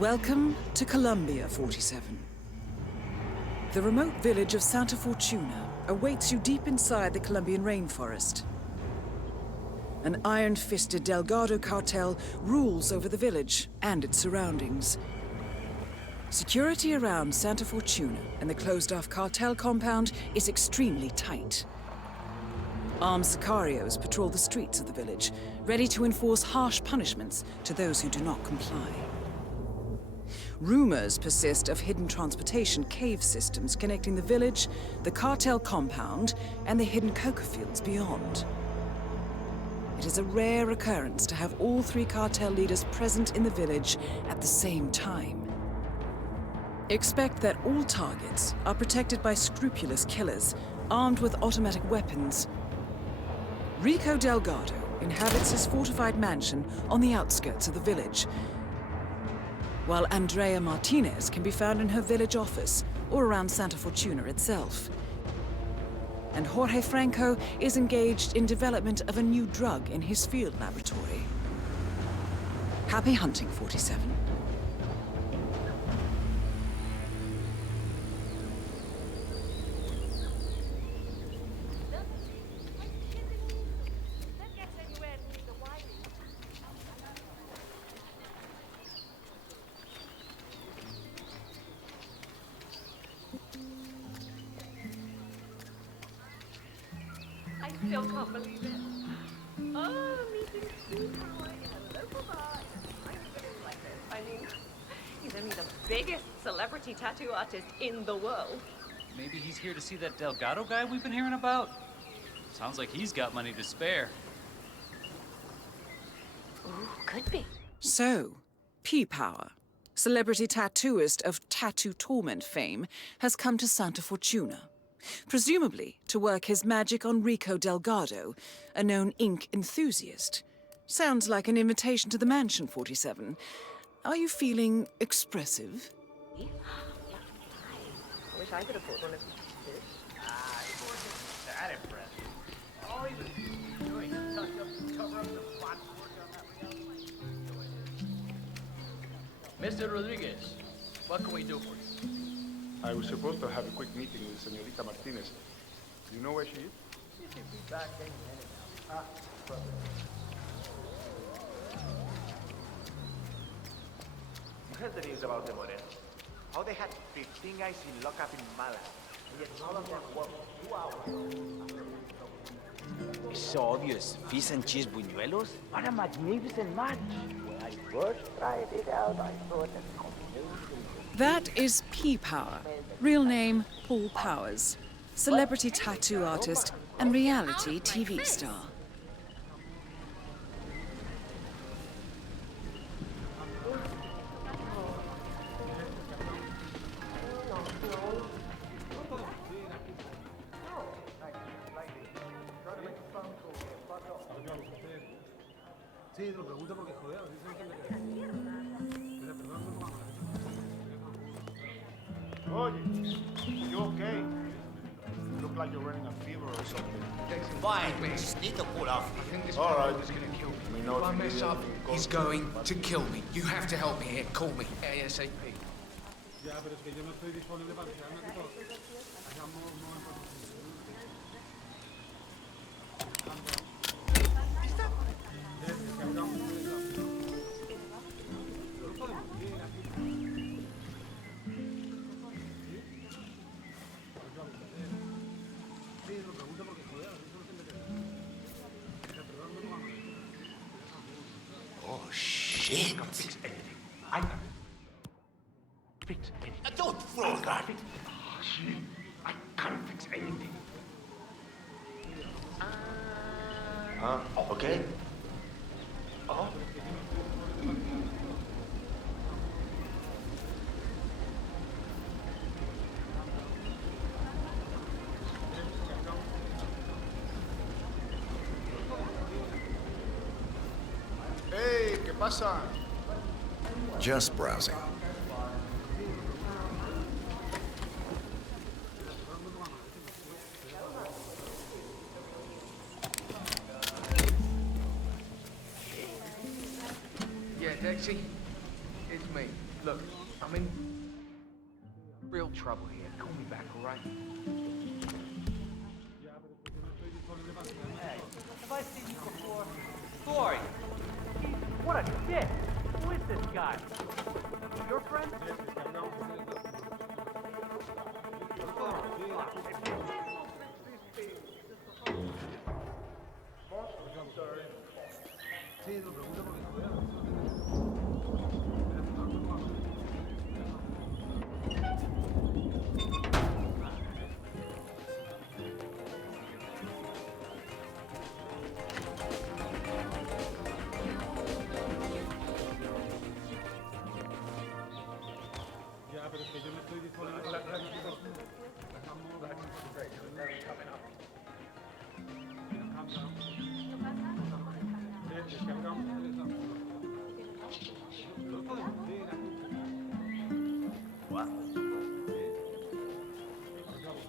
Welcome to Colombia, 47. The remote village of Santa Fortuna awaits you deep inside the Colombian rainforest. An iron-fisted Delgado cartel rules over the village and its surroundings. Security around Santa Fortuna and the closed-off cartel compound is extremely tight. Armed sicarios patrol the streets of the village, ready to enforce harsh punishments to those who do not comply. Rumors persist of hidden transportation cave systems connecting the village, the cartel compound, and the hidden coca fields beyond. It is a rare occurrence to have all three cartel leaders present in the village at the same time. Expect that all targets are protected by scrupulous killers, armed with automatic weapons. Rico Delgado inhabits his fortified mansion on the outskirts of the village, while Andrea Martinez can be found in her village office or around Santa Fortuna itself. And Jorge Franco is engaged in development of a new drug in his field laboratory. Happy hunting, 47. I still can't believe it. Oh, meeting Steve Howard in a local bar in a tiny village like this. I mean, he's only the biggest celebrity tattoo artist in the world. Maybe he's here to see that Delgado guy we've been hearing about? Sounds like he's got money to spare. Ooh, could be. So, P-Power, celebrity tattooist of Tattoo Torment fame, has come to Santa Fortuna. Presumably to work his magic on Rico Delgado, a known ink enthusiast. Sounds like an invitation to the mansion, 47. Are you feeling expressive? I wish I could afford one of these. He wasn't that impressive. All he was doing is touch up and cover up the spots work on that reality. Mr. Rodriguez, what can we do for you? I was supposed to have a quick meeting with Señorita Martinez. Do you know where she is? She should be back any minute now. Ah, perfect. You heard the news about the Morenos? How they had 15 guys in lockup in Malaga. And yet all of them worked 2 hours. It's so obvious. Fish and cheese buñuelos? What a magnificent match! When I first tried it out, I thought that combination. That is P-Power, real name Paul Powers, celebrity tattoo artist and reality TV star. Oye, you okay? You look like you're running a fever or something. Fine, we just need to cool off. All right, he's gonna kill me. Let me know if you need anything. He's going to kill me. You have to help me here. Call me ASAP. Oh, shit. I can fix anything. Don't throw that. Oh, shit. I can't fix anything. Okay. Oh. Hey, ¿qué pasa? Just browsing. Yeah, Dexy, it's me. Look, I'm in real trouble here. Call me back, all right? Hey, have I seen you before? Who are you? What a dick! Who is this guy? Your friend?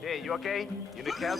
Hey, you okay? You need help?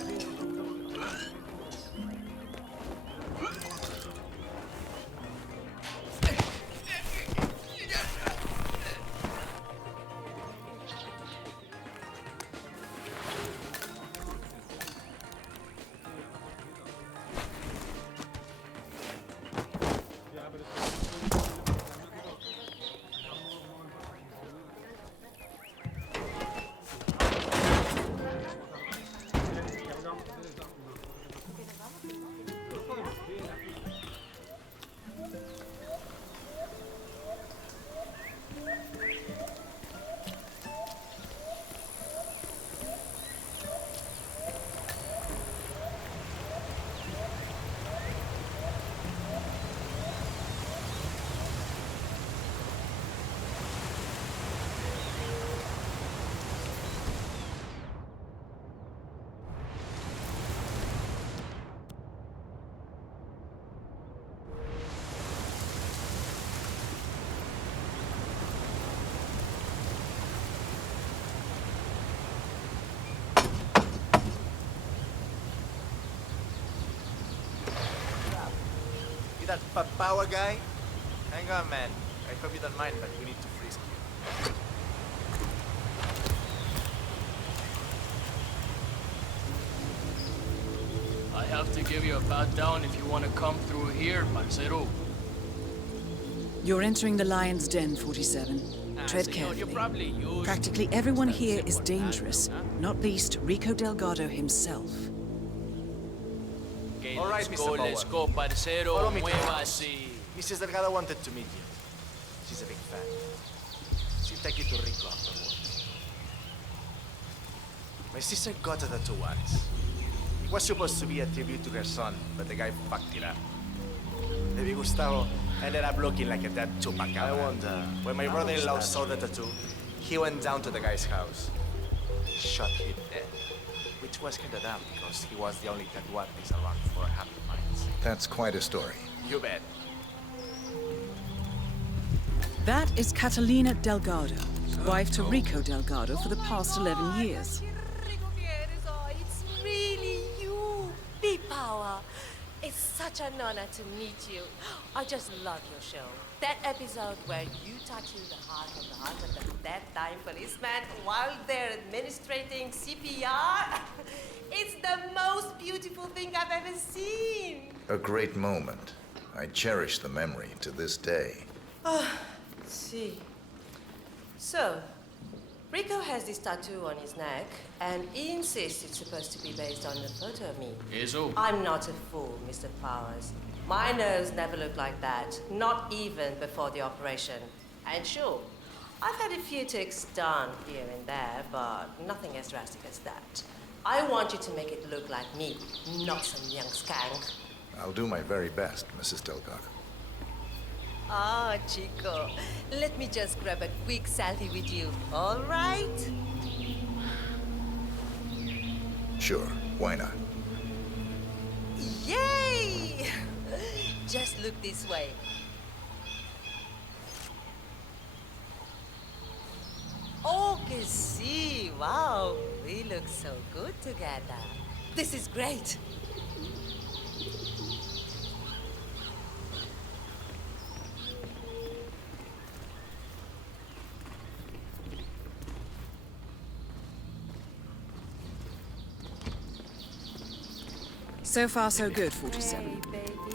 You that power guy? Hang on, man. I hope you don't mind, but we need to frisk you. I have to give you a pat down if you want to come through here, parcero. You're entering the Lion's Den, 47. Tread Senor, carefully. you're probably used Practically to everyone that here is simple dangerous, pattern, not least Rico Delgado himself. Okay, All right, let's Mr. let's Power. go, parcero. Follow me to the Muévase. Mrs. Delgado wanted to meet you. She's a big fan. She'll take you to Rico afterwards. My sister got a tattoo once. It was supposed to be a tribute to her son, but the guy fucked it up. Baby Gustavo ended up looking like a dead chupacabra. I wonder. When my brother-in-law saw the tattoo, he went down to the guy's house, shot him dead. Which was kinda dumb because he was the only tattoo artist around for happy minds. That's quite a story. You bet. That is Catalina Delgado, wife to Rico Delgado for the past 11 years. It's really you, B-Power. It's such an honor to meet you. I just love your show. That episode where you tattoo the heart on the heart of the dead-dying policeman while they're administrating CPR. It's the most beautiful thing I've ever seen. A great moment. I cherish the memory to this day. See. So, Rico has this tattoo on his neck, and he insists it's supposed to be based on a photo of me. Eso. I'm not a fool, Mr. Powers. My nose never looked like that, not even before the operation. And sure, I've had a few ticks done here and there, but nothing as drastic as that. I want you to make it look like me, not some young skank. I'll do my very best, Mrs. Delgado. Ah, Chico, let me just grab a quick selfie with you, all right? Sure, why not? Yay! Just look this way. Oh, que sí, wow, we look so good together. This is great. So far, so good, 47.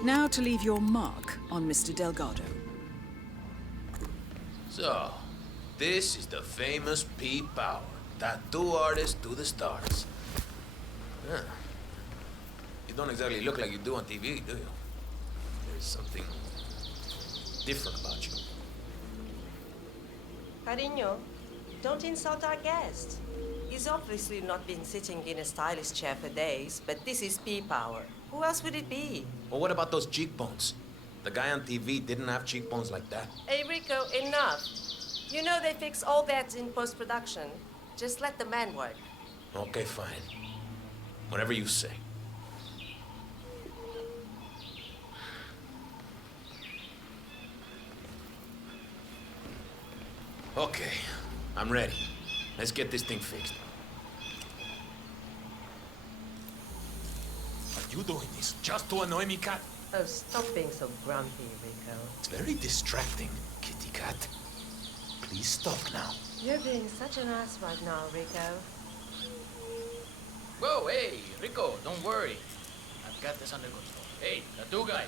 Now to leave your mark on Mr. Delgado. So, this is the famous Pete Power. Tattoo artist to the stars. Huh. You don't exactly look like you do on TV, do you? There's something different about you. Carino, don't insult our guest. He's obviously not been sitting in a stylish chair for days, but this is P-Power. Who else would it be? Well, what about those cheekbones? The guy on TV didn't have cheekbones like that. Hey, Rico, enough. You know they fix all that in post-production. Just let the man work. Okay, fine. Whatever you say. Okay, I'm ready. Let's get this thing fixed. Are you doing this just to annoy me, cat? Oh, stop being so grumpy, Rico. It's very distracting, kitty cat. Please stop now. You're being such an ass right now, Rico. Whoa, hey, Rico, don't worry. I've got this under control. Hey, tattoo guy.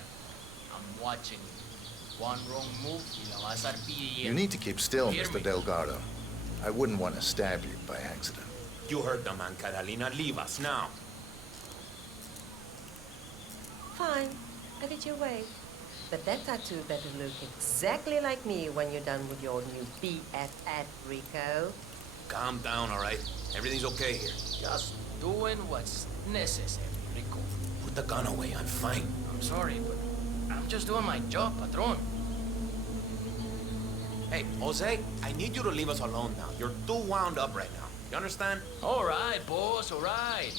I'm watching you. One wrong move, y la vas a arpir. You need to keep still, Hear Mr. me? Delgado. I wouldn't want to stab you by accident. You heard the man, Catalina. Leave us now. Fine, have it your way. But that tattoo better look exactly like me when you're done with your new BFF, Rico. Calm down, all right? Everything's okay here. Just doing what's necessary, Rico. Put the gun away. I'm fine. I'm sorry, but I'm just doing my job, patron. Hey, Jose, I need you to leave us alone now. You're too wound up right now. You understand? All right, boss, all right.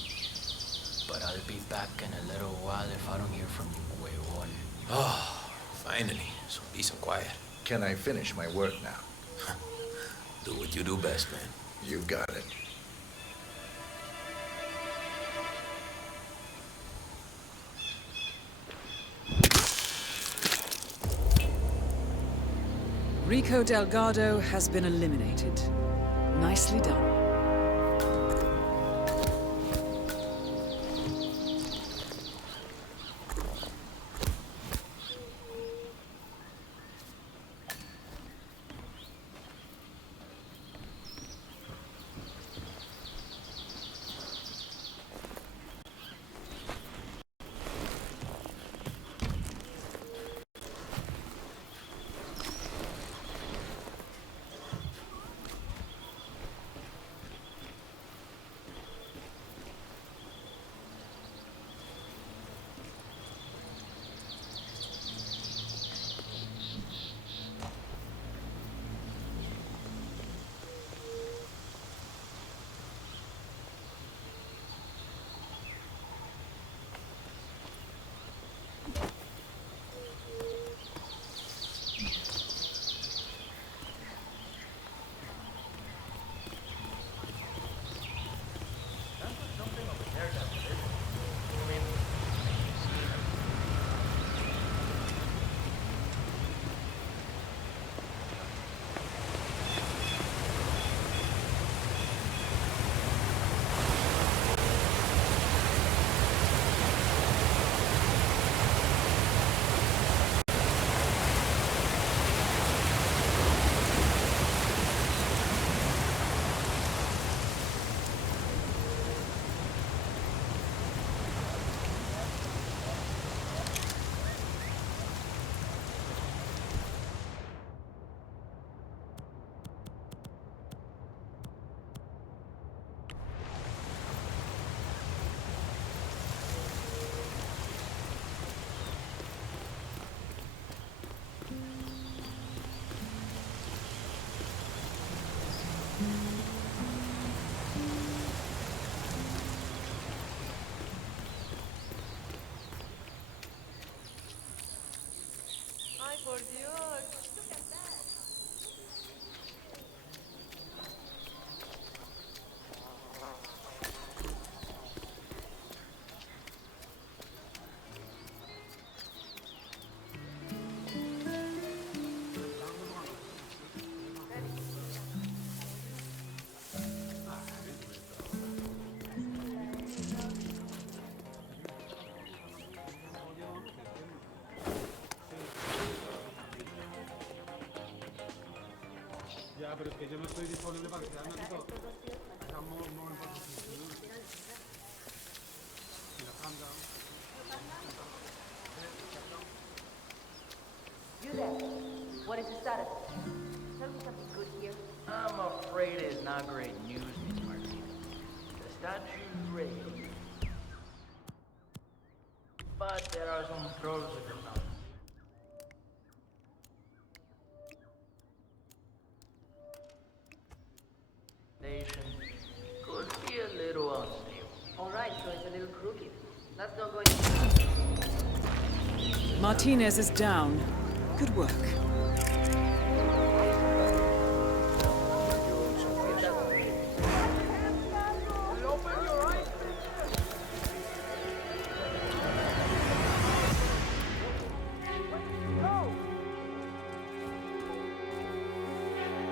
But I'll be back in a little while if I don't hear from you, huevón. Oh, finally. Some peace and quiet. Can I finish my work now? Do what you do best, man. You got it. Rico Delgado has been eliminated. Nicely done. Ya, pero es que yo no estoy disponible para quedarme aquí todo. You there? What is the status? Tell me something good here. I'm afraid it's not great news, Miss Martinez. The statue's ready. But there are some pros with the mountain. Could be a little unstable. All right, so it's a little crooked. Let's not go Martinez is down. Good work.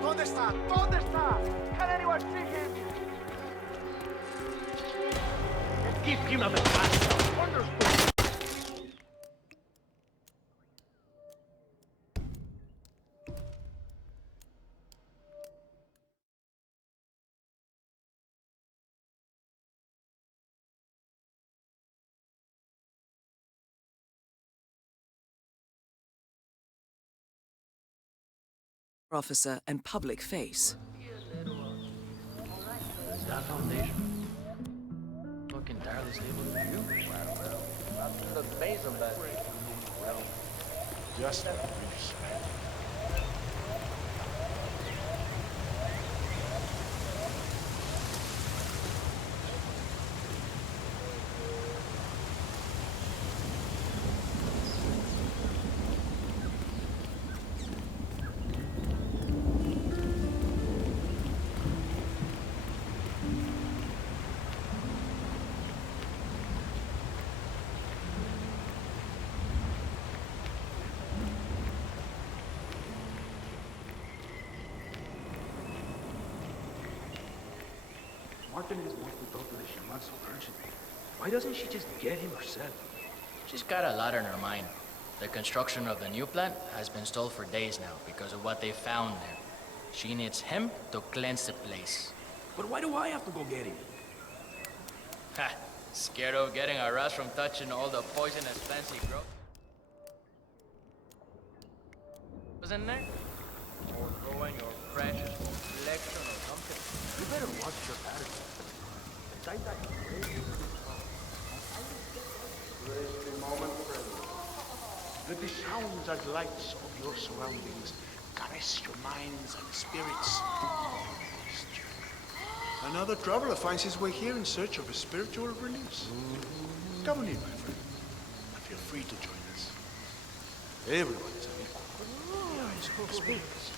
¿Dónde está? ¿Dónde está? Can anyone see him? Give him a bastard. Wonderful. Officer and public face. That foundation. Look entirely stable to you. Well, not in the mason, but well, Just a brief spell. Martinez wants to talk to the shaman so urgently. Why doesn't she just get him herself? she's got a lot on her mind. The construction of the new plant has been stalled for days now because of what they found there. She needs him to cleanse the place. But why do I have to go get him? Ha! Scared of getting harassed from touching all the poisonous plants he grows? Was in there? Or throwing your precious collection or something? You better watch your attitude. Rest a moment, friend. Let the sounds and lights of your surroundings caress your minds and spirits. Another traveler finds his way here in search of a spiritual release. Come on in, my friend, and feel free to join us. Everyone is an equal in the eyes of the spirits.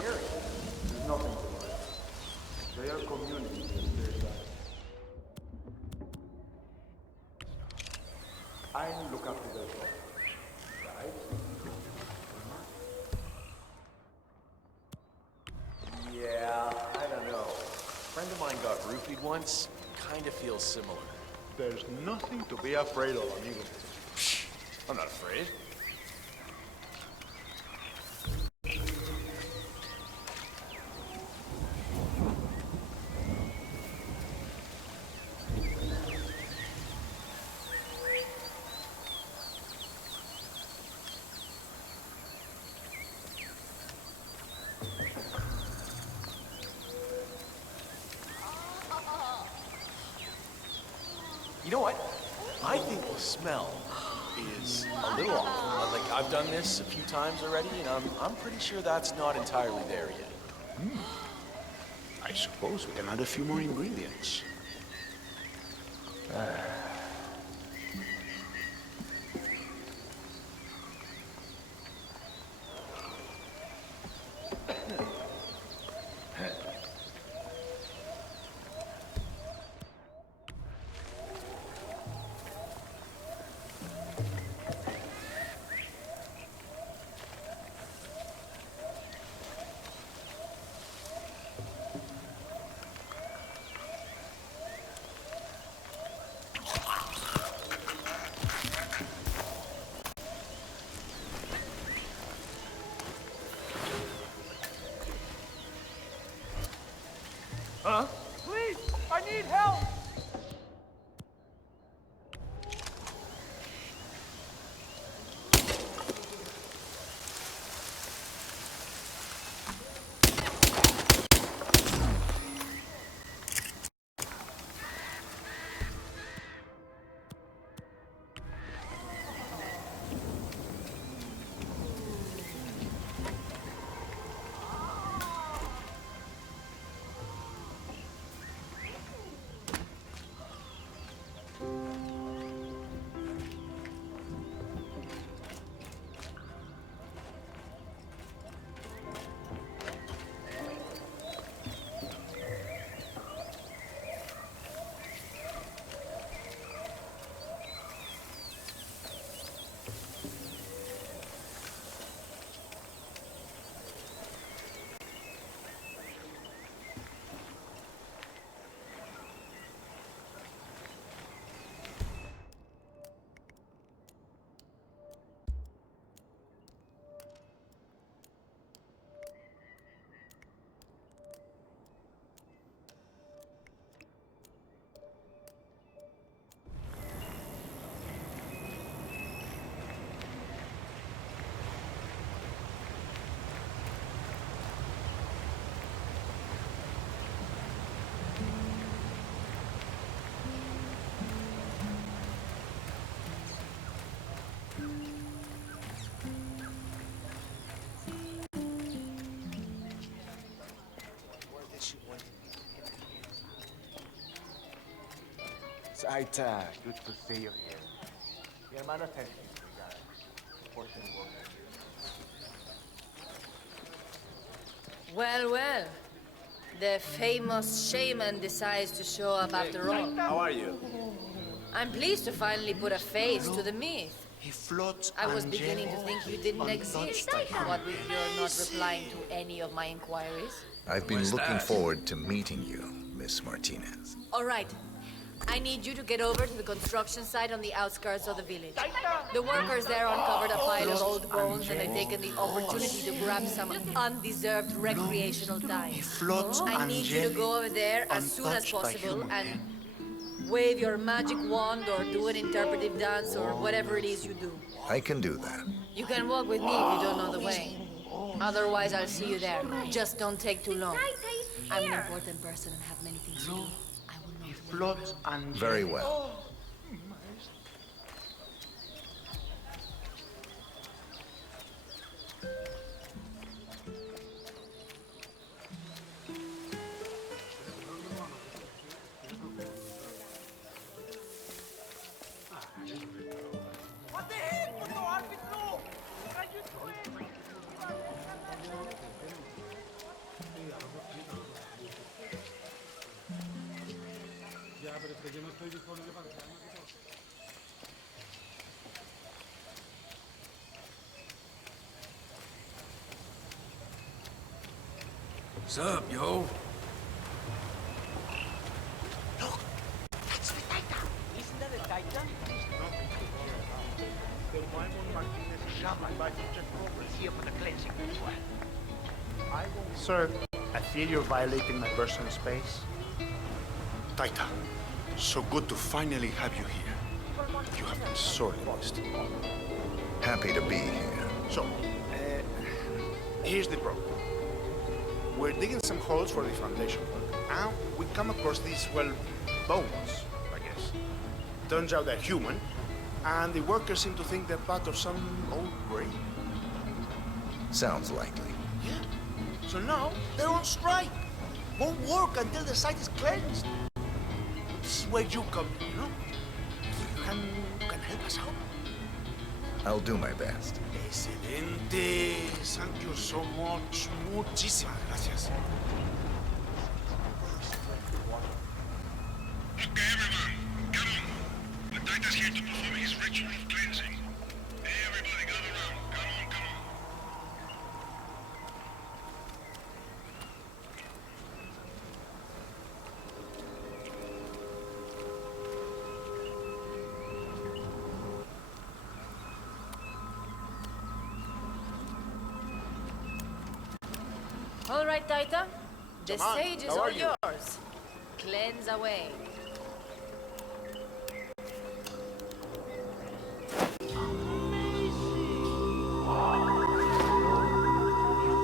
There's nothing to worry. They are communing with their side. I look after their problem, right? Yeah, I don't know. A friend of mine got roofied once. Kinda feels similar. There's nothing to be afraid of, amigo. I'm not afraid. You know what? I think the smell is a little off. Like, I've done this a few times already, and I'm pretty sure that's not entirely there yet. I suppose we can add a few more ingredients. Please, I need help! Zaita, good to see you here. Mi hermano está en Houston, Important work. Well, well. The famous shaman decides to show up after all. How are you? I'm pleased to finally put a face to the myth. He floats. I was beginning to think you didn't exist. What with your not replying to any of my inquiries? I've been looking forward to meeting you, Miss Martinez. All right. I need you to get over to the construction site on the outskirts of the village. The workers there uncovered a pile of old bones and they've taken the opportunity to grab some undeserved recreational time. I need you to go over there as soon as possible and wave your magic wand or do an interpretive dance or whatever it is you do. I can do that. You can walk with me if you don't know the way. Otherwise, I'll see you there. Just don't take too long. I'm an important person and have many things to do. Floats and Very well. What the heck? What the árbitro? What are you doing? What's up, yo? That's the Titan. Isn't that a Titan? The Maimon Martinez shaman by Jeff Roberts here for the cleansing ritual. Sir, I fear you're violating my personal space. Taita, so good to finally have you here. You have been sorely missed. Happy to be here. So, here's the problem. We're digging some holes for the foundation work. Now, we come across these, well, bones, I guess. Turns out they're human, and the workers seem to think they're part of some old grave. Sounds likely. Yeah. So now, they're on strike. Won't work until the site is cleansed. This is where you come in, you know? You can help us out. I'll do my best. Excelente. Thank you so much. Muchísimas gracias. Okay, everyone, come on. The Titan's here to perform his ritual of cleansing. Everybody gather around. Come on, come on. All right, Taita. The stage is all yours. Cleanse away.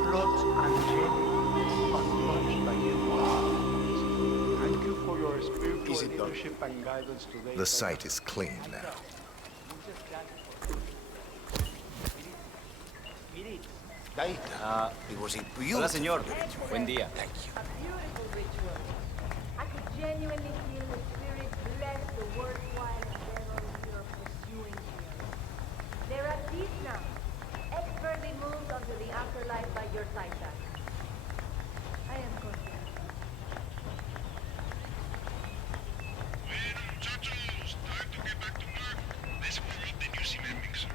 Floods angelic, untouched by human. Thank you for your spiritual leadership and guidance today. The site is clean now. It was a beautiful. Hola, señor. Buen día. Thank you. A beautiful ritual. I could genuinely feel the spirit bless the worthwhile endeavor you're pursuing here. They're at peace now, expertly moved onto the afterlife by your Titan. I am confident. Bueno, muchachos, time to get back to work. Let's warm up the new cement mixer.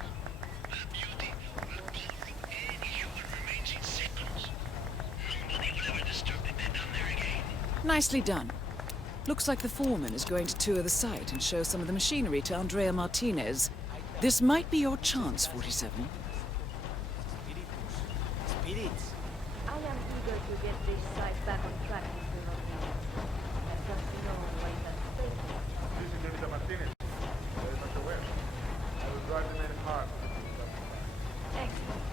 That beauty will power up any human remains in seconds. Nobody will ever disturb the bed down there again. Nicely done. Looks like the foreman is going to tour the site and show some of the machinery to Andrea Martinez. This might be your chance, 47. Spirits. I am eager to get this site back on track, Mr. Rodriguez. I trust you know what is at stake. This is Señorita Martinez. Very much aware. I will drive the men hard. Excellent.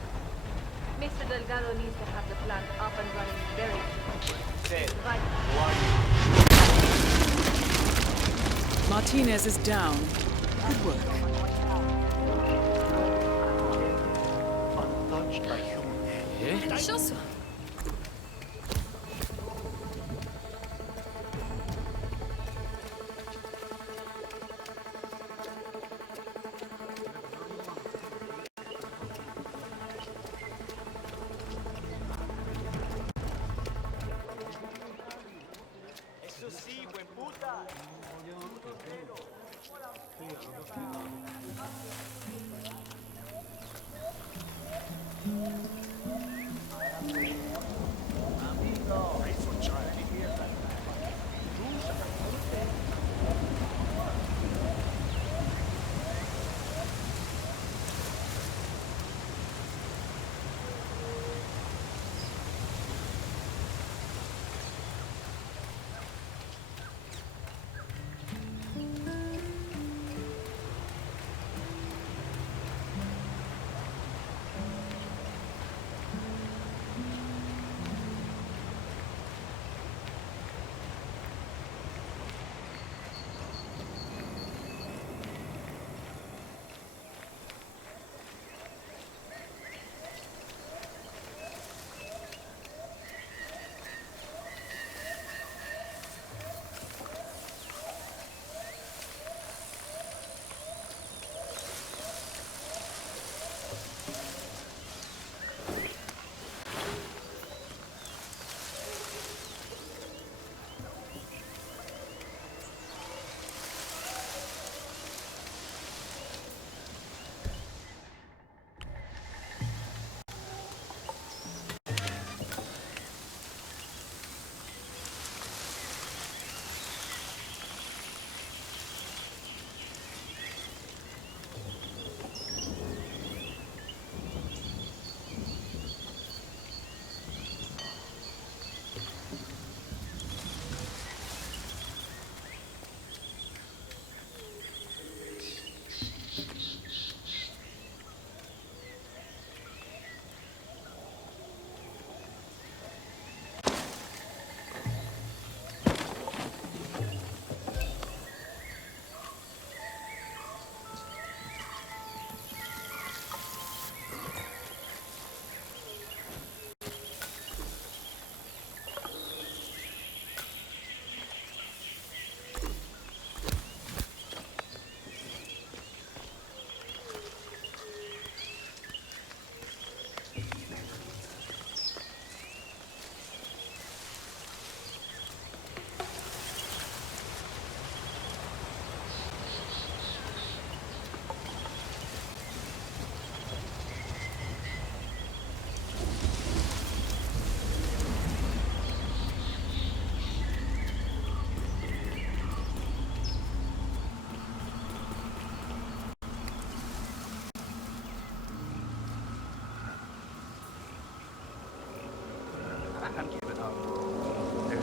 Mr. Delgado needs to have the plant up and running very soon. Right. Martinez is down. Good work. Untouched by human. Delicioso. Eso sí, buen puta.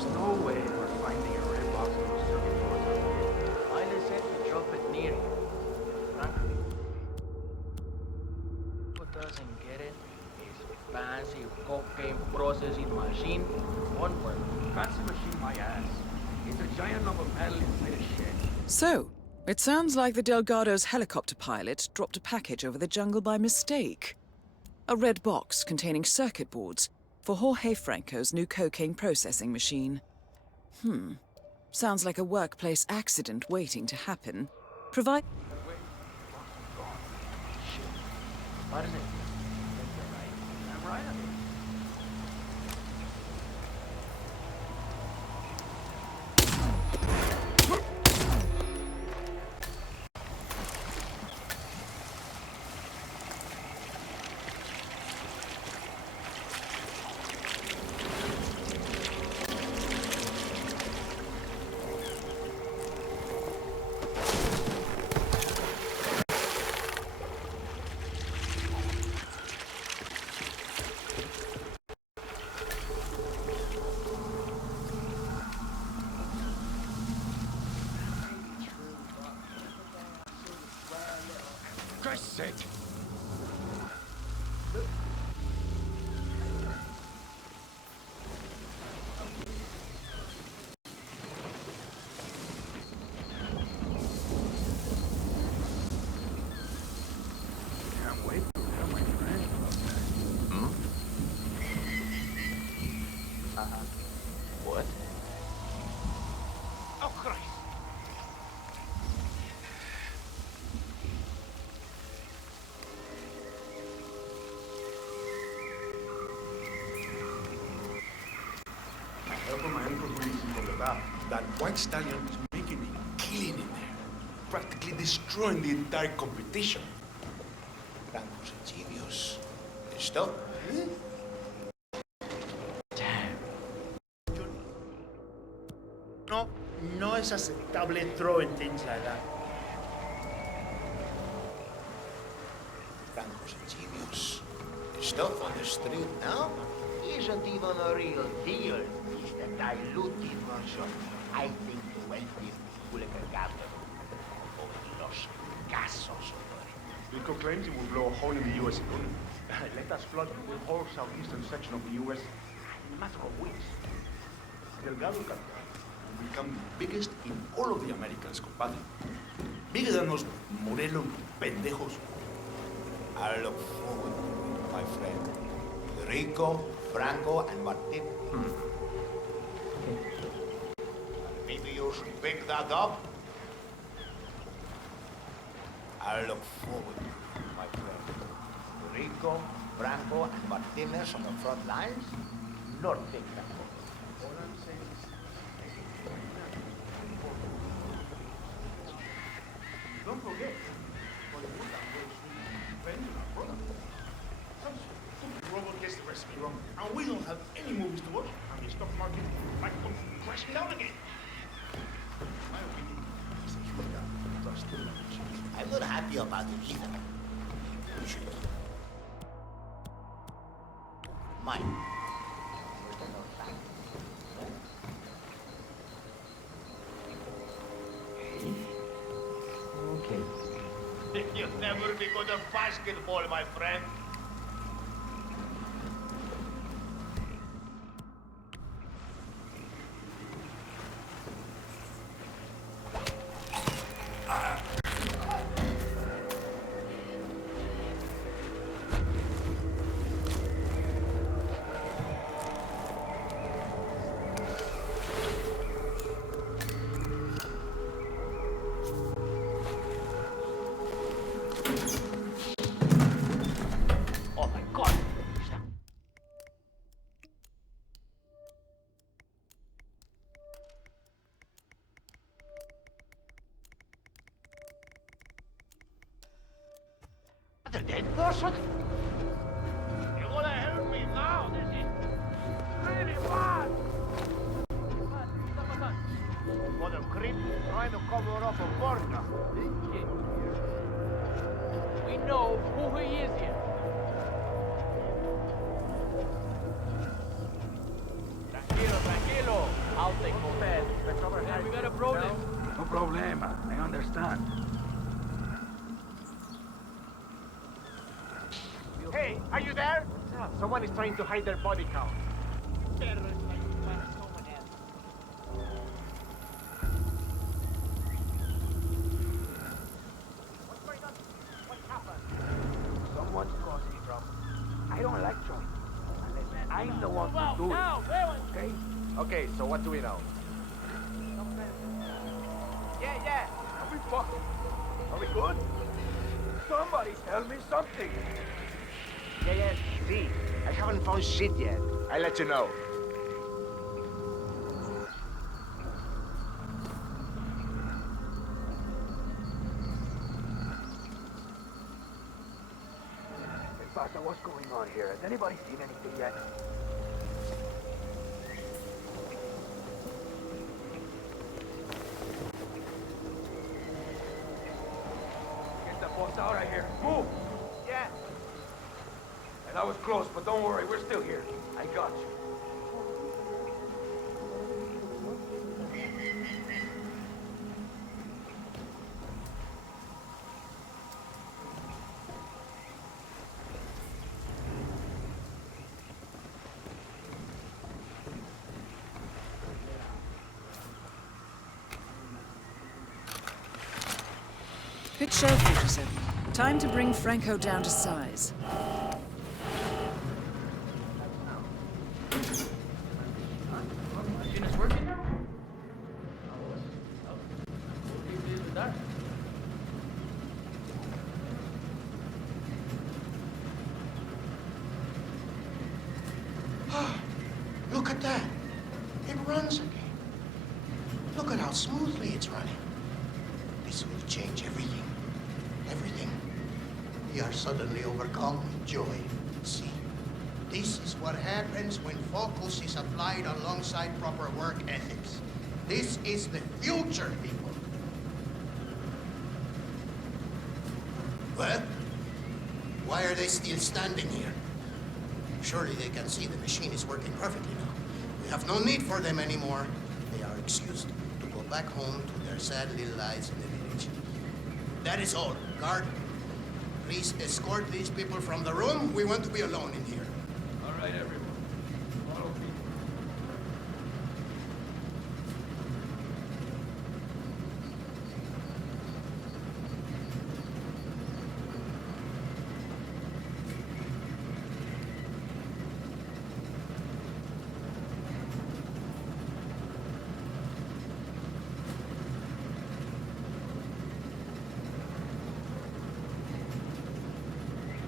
There's no way we're finding a red box in those circuit boards. Pilot said to drop it near you. Frankly, who doesn't get it is fancy cocaine processing machine on work. Fancy machine, my ass. It's a giant knob of metal inside a shed. So, it sounds like the Delgado's helicopter pilot dropped a package over the jungle by mistake. A red box containing circuit boards for Jorge Franco's new cocaine processing machine. Sounds like a workplace accident waiting to happen. What is it? I'm right. Christ's sake! Can't wait to tell my friends about that. What? Oh, Christ! My uncle releasing from the bath. That white stallion is making a killing in there, practically destroying the entire competition. Franco's a genius. Stop. No es aceptable throwing things like that. Franco's a genius. Stuff on the street now isn't even a real deal. It's the diluted version. I think the wealthy will regard over los casos. Rico claims it will blow a hole in the U.S. economy. Let us flood the whole southeastern section of the U.S. in a matter of weeks. Delgado cartel will become the biggest in all of the Americas, compadre. Bigger than those Morelos pendejos. I look forward to it, my friend. Rico, Franco, and Martin. Maybe you should pick that up. I look forward to it, my friend. Rico, Franco, and Martinez on the front lines. Not take that one. All I'm saying is, don't forget, Hollywood and Wall Street defending our product. Some stupid robot gets the recipe wrong, and we don't have any movies to watch, and the stock market might come crashing down again. My opinion is that you have trust in the machine. I'm not happy about it either. You should be. Mine. Where's the note back? Okay. You'll never be good at basketball, my friend. Oh my God! The dead person? You wanna help me now? This is really bad! What a creep trying to cover up a murder. We know who he is here. Tranquilo, tranquilo. take hold. Man, we got a problem. No problema. I understand. Hey, are you there? Someone is trying to hide their body count. What's going on? What happened? Someone's causing trouble. I don't like trouble. Unless I'm the one to do it. Okay? Okay, so what do we know? Yeah. Are we fucking? Are we good? Somebody tell me something. Yeah. See, I haven't found shit yet. I'll let you know. Hey, Pata, what's going on here? Has anybody seen anything yet? Get the boss out of here. Move! Yeah. And I was close, but don't worry, we're still here. I got you. Good show, 47. Time to bring Franco down to size. Machine is working now? What do you do with that? Look at that. It runs again. Look at how smoothly it's running. This will change everything. Everything. We are suddenly overcome with joy. See, this is what happens when focus is applied alongside proper work ethics. This is the future, people. Well, why are they still standing here? Surely they can see the machine is working perfectly now. We have no need for them anymore. They are excused to go back home to their sad little lives in the village. That is all. Guard, please escort these people from the room. We want to be alone in here. All right, everyone. Follow me.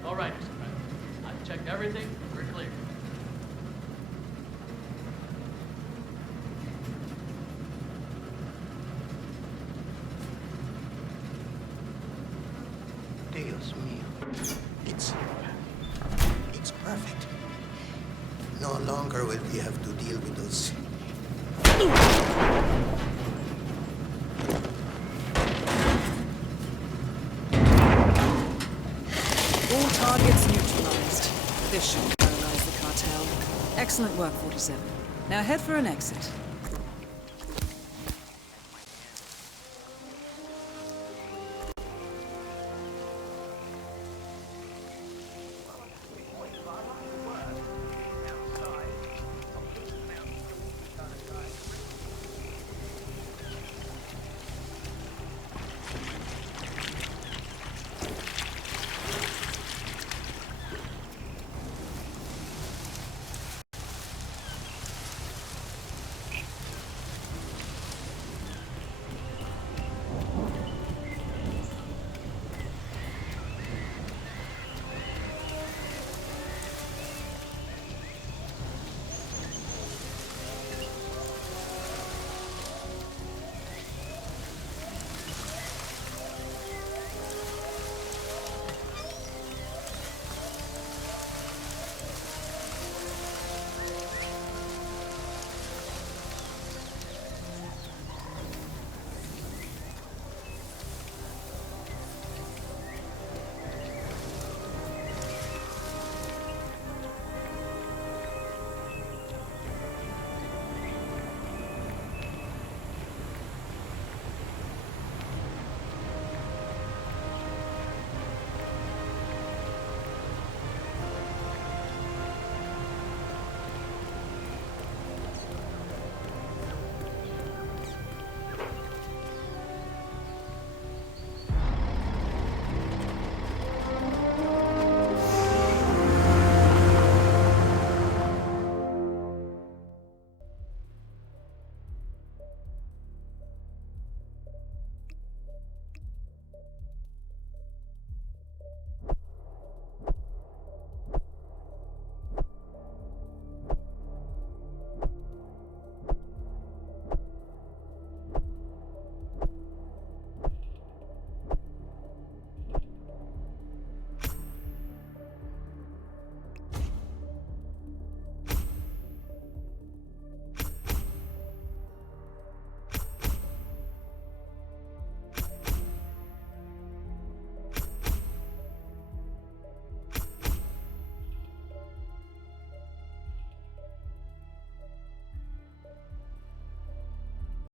All right, Mr. Franco. I've checked everything. We're clear. Dios mío. It's perfect. No longer will we have to deal with those. All targets neutralized. This should paralyze the cartel. Excellent work, 47. Now head for an exit.